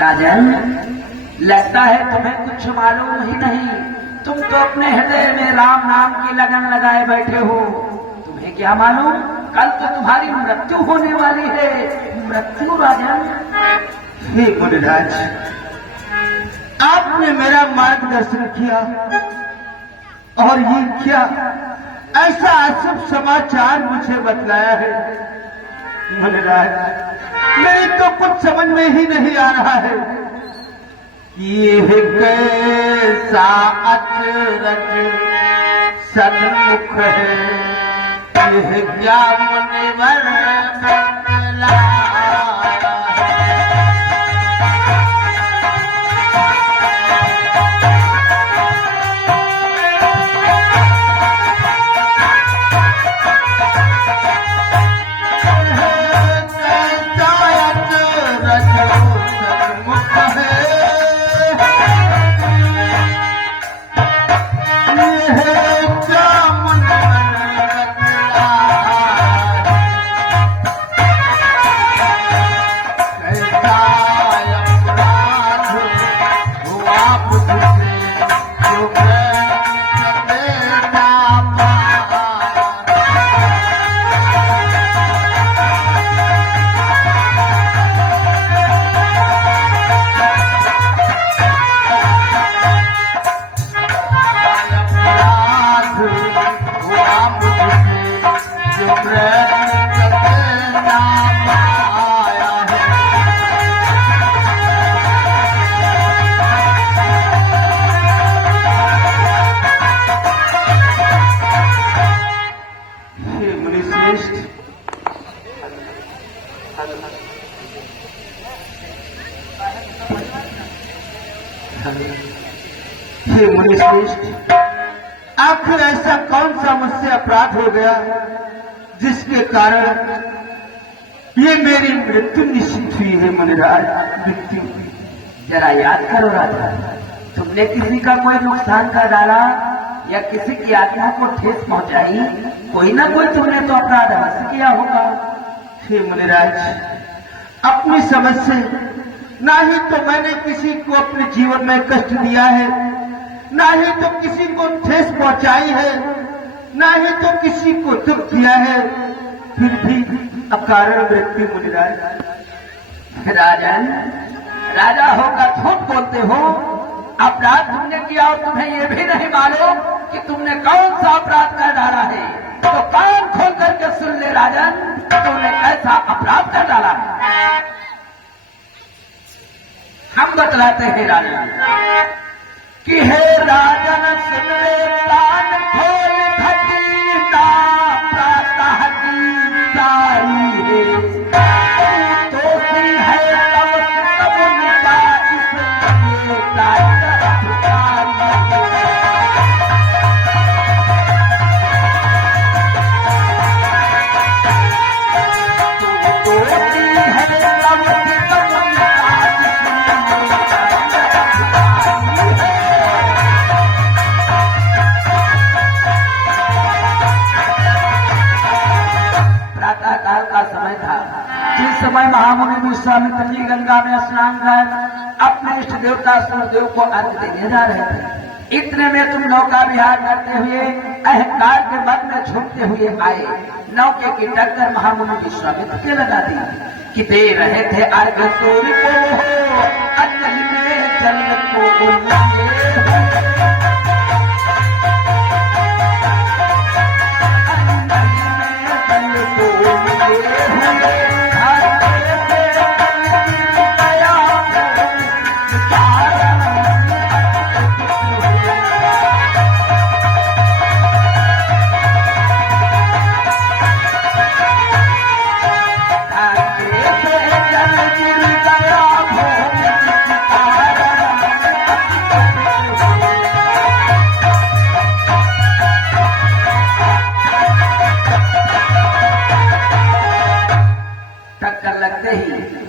राजन, लगता है तुम्हें कुछ मालूम ही नहीं। तुम तो अपने हृदय में राम नाम की लगन लगाए बैठे हो। तुम्हें क्या मालूम, कल तो तुम्हारी मृत्यु होने वाली है। मृत्यु राजन। हे मुनिराज, आपने मेरा मार्गदर्शन किया और ये क्या ऐसा अशुभ समाचार मुझे बतलाया है। मुनिराज, मेरी तो कुछ समझ में ही नहीं आ रहा है। ये कैसा अचरज सन्मुख है, यह क्या मुनिवर बतलाया हे मुनिश्रेष्ठ, आखिर ऐसा कौन सा मुझसे अपराध हो गया जिसके कारण ये मेरी मृत्यु निश्चित हुई है। मुनिराज, मृत्यु जरा याद करो राजा, तुमने किसी का कोई नुकसान कर डाला या किसी की आत्मा को ठेस पहुंचाई? कोई ना कोई तुमने तो अपराध अवश्य किया होगा। हे मुनिराज, अपनी समझ से ना ही तो मैंने किसी को अपने जीवन में कष्ट दिया है, ना ही तो किसी को ठेस पहुंचाई है, ना ही तो किसी को दुख दिया है, फिर भी अकारण मृत्यु। मुनिराज, राजन, राजा होकर झूठ बोलते हो। अपराध तुमने किया और तुम्हें ये भी नहीं मालूम कि तुमने कौन सा अपराध कर डाला है। तो कान खोल करके सुन ले राजन, तुमने कैसा अपराध कर डाला है। हम बतलाते हैं राजन कि हे राजन सुन ले, कान खोल घटीता प्रातः की सारी है। दोषी है तब सब उनका इसलिए जिस समय महामुनि विश्वामित्र जी गंगा में स्नान कर अपने इष्ट देवता सूर्यदेव को अर्घ्य देने जा रहे थे, इतने में तुम नौका विहार करते हुए अहंकार के मत में झूमते हुए आए। नौके की टक्कर महामुनि विश्वामित्र के लगा दी कि दे रहे थे अर्घ्य सूर्य को, अंजलि में जल को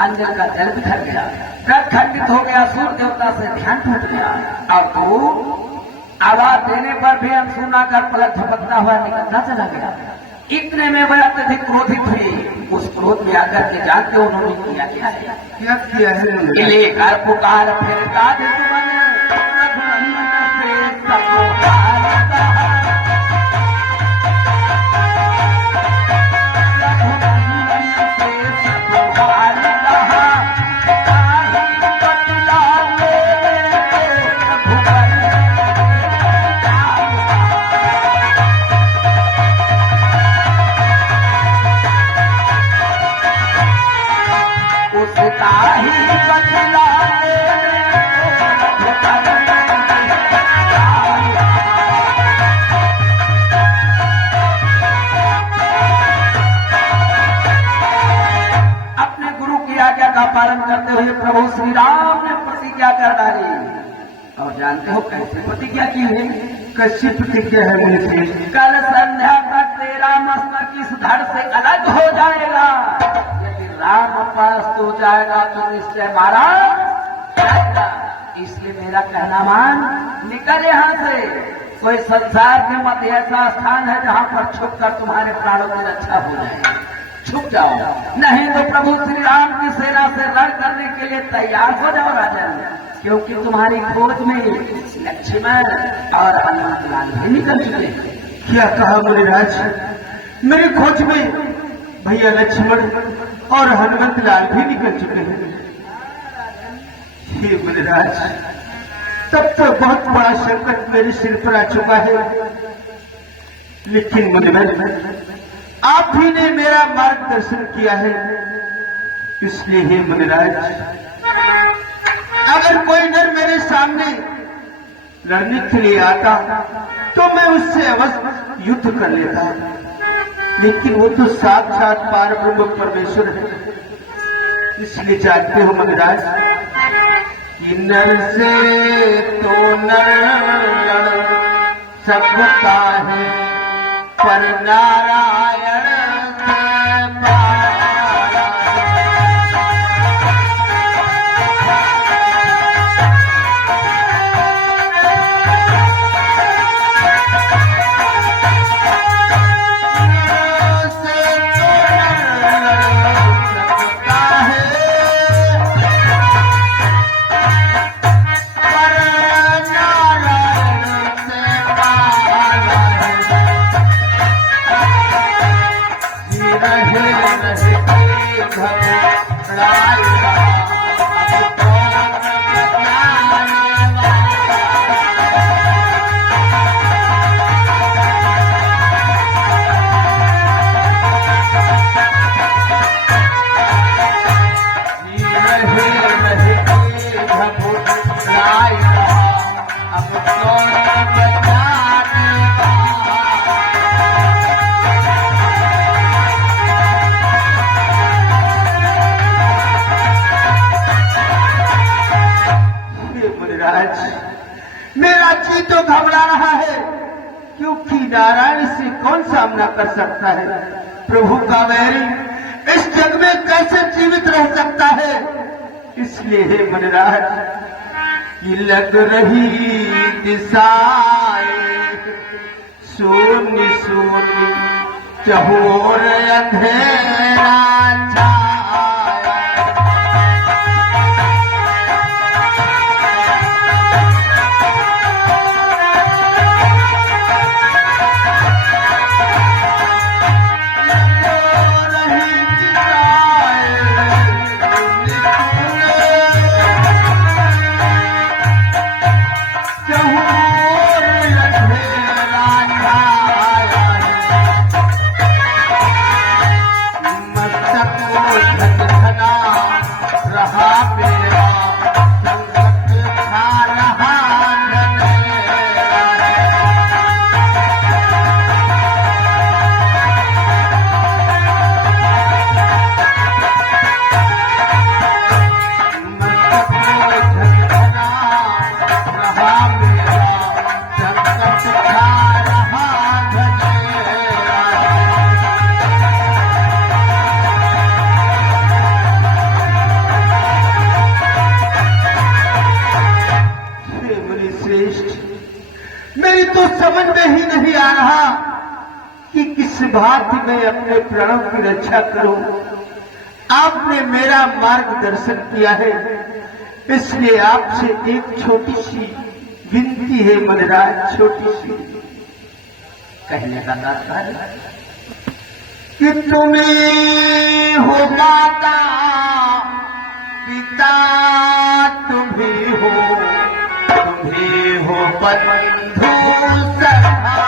अंजल का जल बिखर गया, रथ खंडित हो गया, सूर्य देवता से ध्यान टूट गया। अब तो आवाज देने पर भी अनसुना कर पलक झपकता हुआ निकलता चला गया। इतने में वह अत्यधिक क्रोधित हुई। उस क्रोध में आकर के जानते हो उन्होंने किया क्या है? क्या किया है? लेकर पुकार फिरता दुश्मन रघुनंदन से सब पुकार कहा। रघुनंदन से सब पुकार कहा। ताहि बतलावे रघुबर उसका ही बतलावे अपने गुरु की आज्ञा का पालन करते हुए प्रभु श्री राम ने प्रतिज्ञा कर डाली। और जानते हो कैसे प्रतिज्ञा की है? कैसी प्रतिज्ञा है मेरे से? कल संध्या तक तेरा मस्तक इस धड़ से अलग हो जाएगा। यदि राम पस्त हो जाएगा तो निश्चय मारा जाएगा। इसलिए मेरा कहना मान, निकल यहाँ से। कोई संसार के मध्य ऐसा स्थान है जहाँ पर छुप कर तुम्हारे प्राणों की रक्षा हो जाए, छुप जाओ। नहीं तो प्रभु श्री राम की सेना से लड़ करने के लिए तैयार हो जाओ राजन, क्योंकि तुम्हारी खोज में लक्ष्मण और हनुमान भी निकल चुके हैं। क्या कहा मुनिराज? मेरी खोज में भैया लक्ष्मण और हनुमत लाल भी निकल चुके हैं। हे मुनिराज, तब तो बहुत बड़ा संकट मेरे सिर पर आ चुका है। लेकिन मुनिराज, आप ही ने मेरा मार्गदर्शन किया है, इसलिए हे मुनिराज, अगर कोई नर मेरे सामने लड़ने के लिए आता तो मैं उससे अवश्य युद्ध कर लेता, लेकिन वो तो साक्षात पारब्रह्म परमेश्वर है। इसलिए जानते हो मुनिराज, कि नर से तो नर लड़ सकता है, पर नारायण से पारा। मेरा जी तो घबरा रहा है, क्योंकि नारायण से कौन सामना कर सकता है? प्रभु का वैरी इस जग में कैसे जीवित रह सकता है? इसलिए हे मुनिराज, कि लग रही दिशाएं शून्य शून्य, चहोर अंधेरा छाया। किस भांति मैं अपने प्राणों की रक्षा करूं। आपने मेरा मार्गदर्शन किया है, इसलिए आपसे एक छोटी सी विनती है मनराज, छोटी सी। कहने का तात्पर्य कि तुम्हें हो माता पिता, तुम्हें हो बंधु सखा।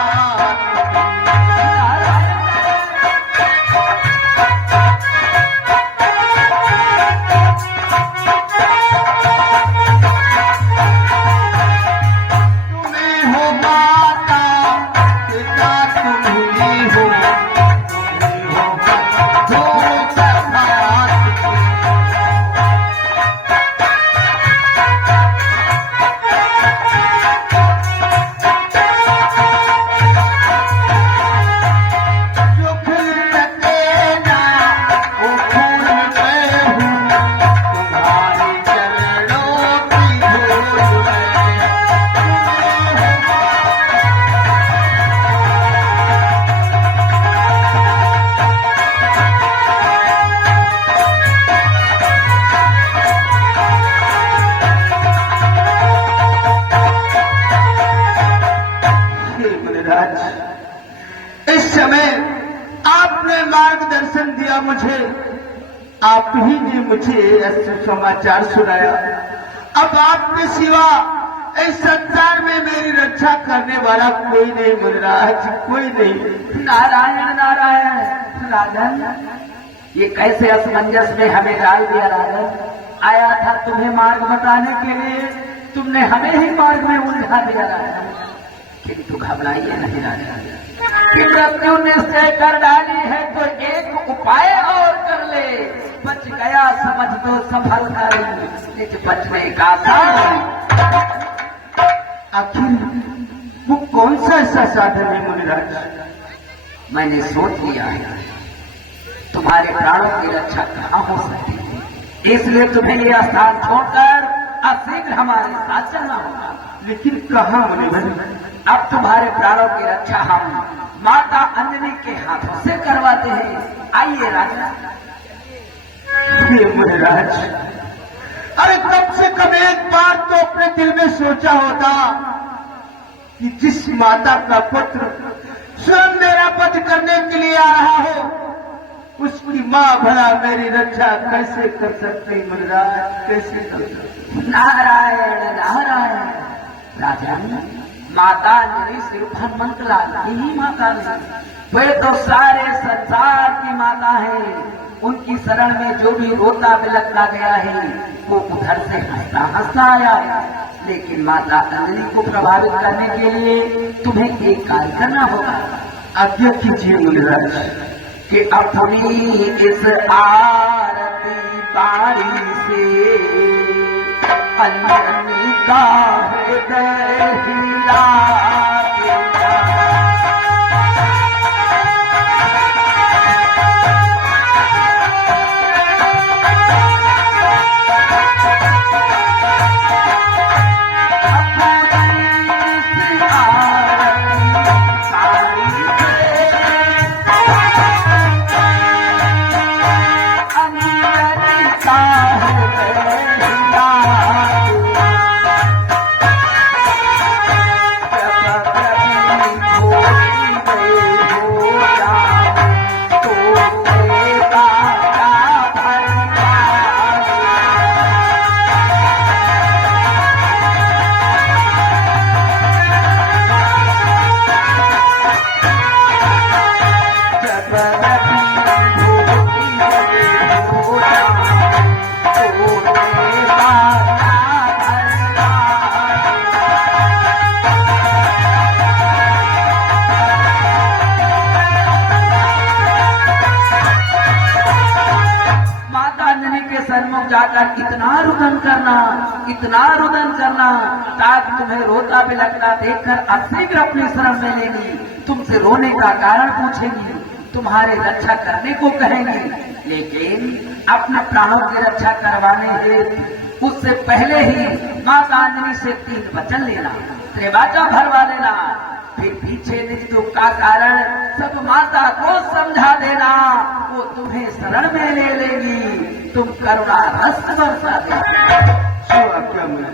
इस समय आपने मार्गदर्शन दिया मुझे, आप ही ने मुझे ऐसे समाचार सुनाया। अब आपके सिवा इस संसार में मेरी रक्षा करने वाला कोई नहीं मनराज, कोई नहीं। नारायण नारायण। राजन, ये कैसे असमंजस में हमें डाल दिया राजन। आया था तुम्हें मार्ग बताने के लिए, तुमने हमें ही मार्ग में उलझा दिया राजन। किंतु घबराइए नहीं राजन, कि मृत्यु निश्चय कर डाली है तो एक उपाय और कर ले। बच गया समझ दो संभल कर, निज बचने का साधन। आखिर वो कौन सा ऐसा साधन है मुनिराज? मैंने सोच लिया है, तुम्हारे प्राणों की रक्षा कहाँ हो सकती है, इसलिए तुम्हें यह स्थान छोड़कर अशीघ्र हमारे साथ चलना होगा। लेकिन कहाँ मुनिवर? अब तुम्हारे प्राणों की रक्षा हम माता अंजनी के हाथों से करवाते हैं। आइए राजा। ये मुनिराज, अरे कम से कम एक बार तो अपने दिल में सोचा होता कि जिस माता का पुत्र स्वयं मेरा वध करने के लिए आ रहा हो, उसकी माँ भला मेरी रक्षा कैसे कर सकती मुनिराज, कैसे कर सकती? नारायण नारायण। राजा, माता अंजनी सिर्फ हनुमंत लाल की ही माता नहीं, वे तो सारे संसार की माता है। उनकी शरण में जो भी रोता बिलखता गया है वो उधर से हंसता हंसता आया। लेकिन माता अंजनी को प्रभावित करने के लिए तुम्हें एक कार्य करना होगा। आज्ञा कीजिए मुनिराज। कि अपनी इस आरती बारी से अंजनी का हृदय हिला देना। जाकर इतना रुदन करना ताकि तुम्हें रोता बिलखता देखकर अशीघ्र अपनी शरण में लेगी, तुमसे रोने का कारण पूछेंगी, तुम्हारी रक्षा करने को कहेंगी। लेकिन अपने प्राणों की रक्षा करवाने हेतु उससे पहले ही माता अंजनी से 3 वचन लेना, त्रिवाचा भरवा लेना। फिर पीछे निज दुख का कारण सब माता को समझा देना, वो तुम्हें शरण में ले लेगी, तुम करुणा रस बरसा देना। आज्ञा में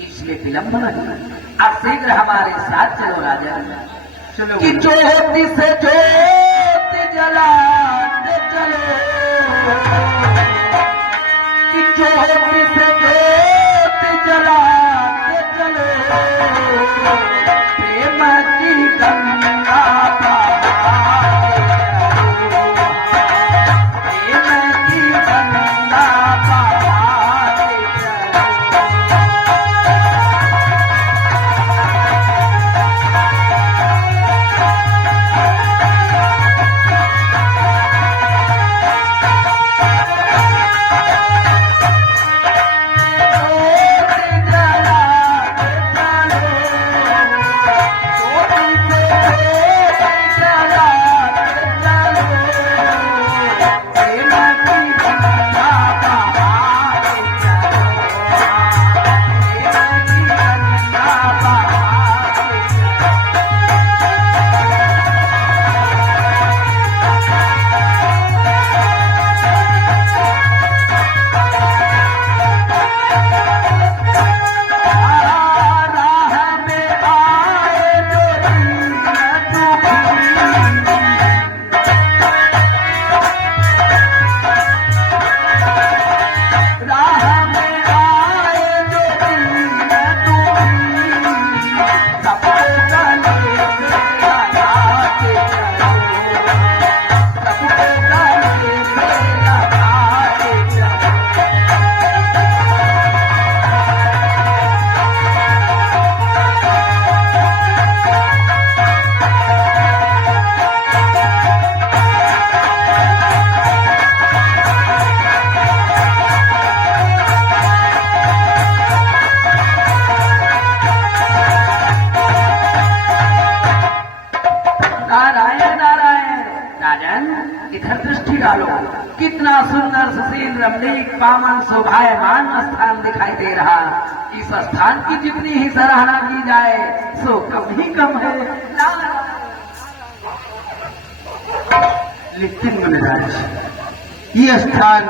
इसलिए विलंब नहीं, आप शीघ्र हमारे साथ चलो राजा। चलो कि ज्योति से ज्योति जलाते चलो, कि ज्योति से ज्योति जलाते चलो, प्रेम की गंगा बहाते चलो, प्रेम की गंगा बहाते चलो। इधर दृष्टि डालो, कितना सुंदर सुशील रमणीक पावन शोभायमान स्थान दिखाई दे रहा। इस स्थान की जितनी ही सराहना की जाए सो कम ही कम है। लेकिन मुनिराज, ये स्थान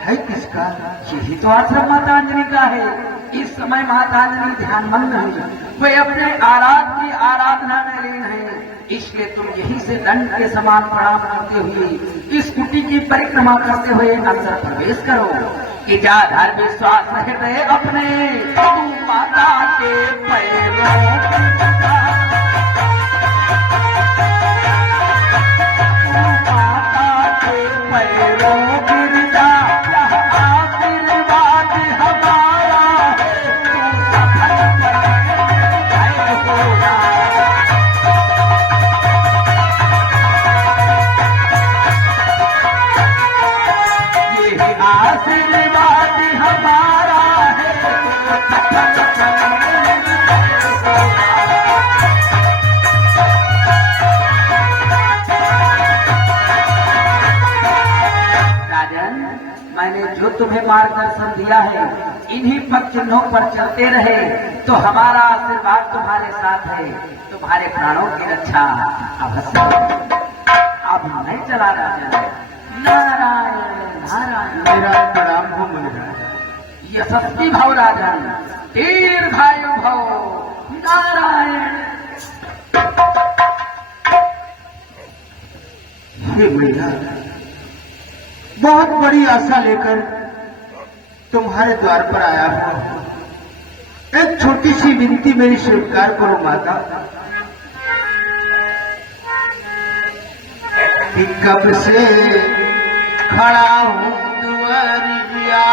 है किसका? यही तो आश्रम मातांजलि का है। इस समय मातांजलि ध्यानमग्न है, वे अपने आराध्य की आराधना में लीन है। इसलिए तुम यही से दंड के समान प्रणाम करते हुए इस कुटी की परिक्रमा करते हुए अंदर प्रवेश करो कि जाधर विश्वास हृदय अपने तू माता के पैरों गिर जा, यह आशीर्वाद हमारा है, तू सफल जय होगा। ये आशीर्वाद हमारा है, तू सफल मैंने जो तुम्हें मार्गदर्शन दिया है, इन्हीं पद चिन्हों पर चलते रहे तो हमारा आशीर्वाद तुम्हारे साथ है, तुम्हारे प्राणों की रक्षा अवश्य। अब नहीं चला राजा। नारायण नारायण। मेरा प्रणाम हो मुनिराज। यशस्वी भव राजन, दीर्घायु भव। नारायण। हे मुनिराज, बहुत बड़ी आशा लेकर तुम्हारे द्वार पर आया हूं। एक छोटी सी विनती मेरी स्वीकार करो माता। कि कब से खड़ा हूं दुआरिया,